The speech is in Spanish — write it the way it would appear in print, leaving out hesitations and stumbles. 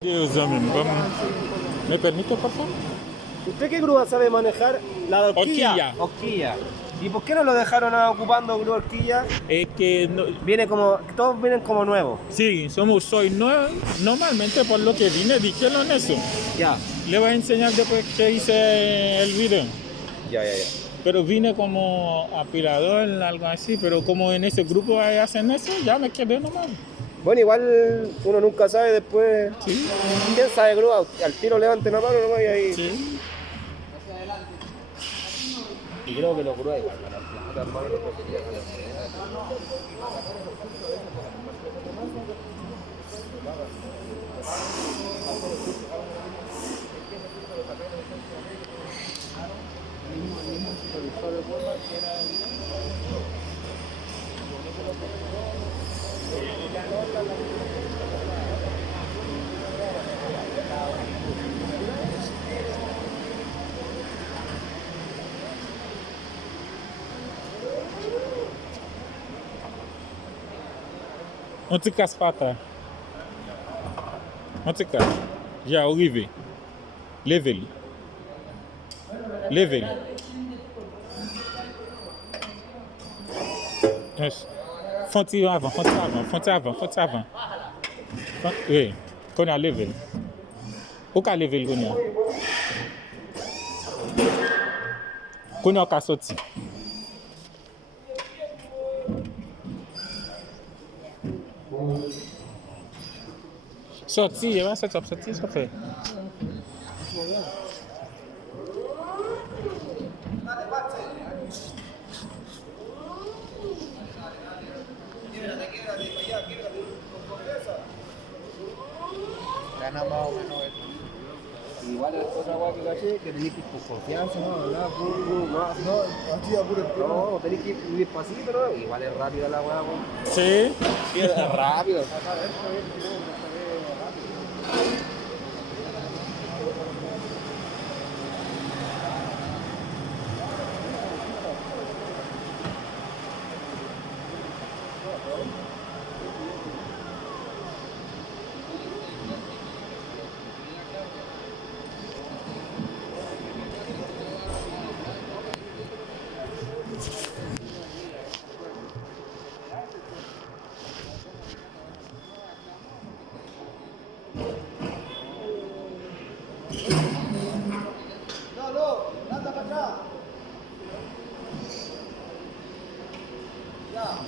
Dios mío, ¿me permite, por favor? ¿Usted qué grúa sabe manejar? La de horquilla. Horquilla. ¿Y por qué no lo dejaron ocupando grúa horquilla? Es que Todos vienen como nuevos. sí, soy nuevo. Normalmente por lo que vine, dijeron eso. Ya. Le voy a enseñar después que hice el video. Ya. Pero vine como aspirador, algo así, pero como en ese grupo hacen eso, ya me quedé nomás. Bueno, igual uno nunca sabe después. Sí, ¿Quién sabe grúa? Al tiro levante una mano nomás y ahí. sí. Y creo que los grúas igual van a plata, hermano, no puedo pillar. Onde fica as patas? Onde fica? Já, Olive. Leve ele. Leve ele. Fonte avant. Oui, qu'on a levé. Ou qu'a levé le qu'on a? Qu'on a qu'à sortir. Sortir, ouais, sortir, ça fait. Gana más o menos eso. Igual es otra cosa que caché, que tenés que ir con confianza, ¿no? Hablar, no, tenés que ir despacito, ¿no? Igual es rápida la weá, Sí. sí, es rápido. No, anda para atrás. Ya.